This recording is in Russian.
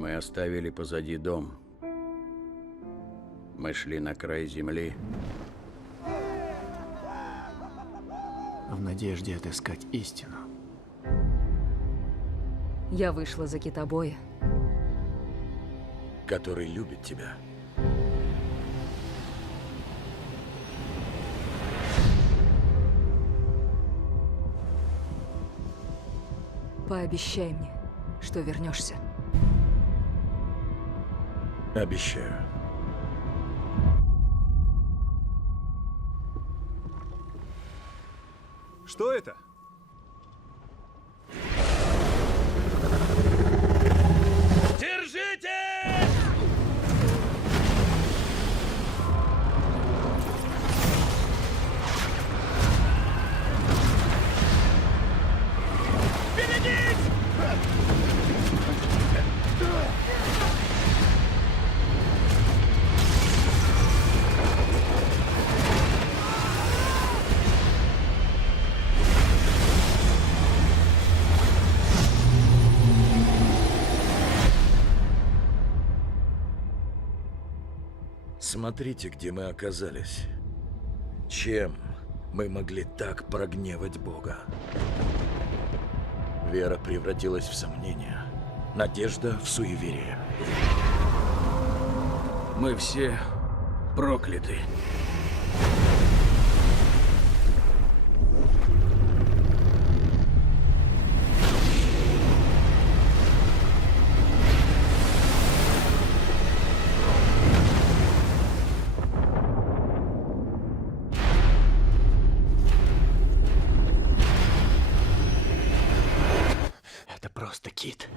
Мы оставили позади дом. Мы шли на край земли. В надежде отыскать истину. Я вышла за китобоя. Который любит тебя. Пообещай мне, что вернешься. Обещаю. Что это? Смотрите, где мы оказались. Чем мы могли так прогневать Бога? Вера превратилась в сомнение, надежда в суеверие. Мы все прокляты. Это просто кит.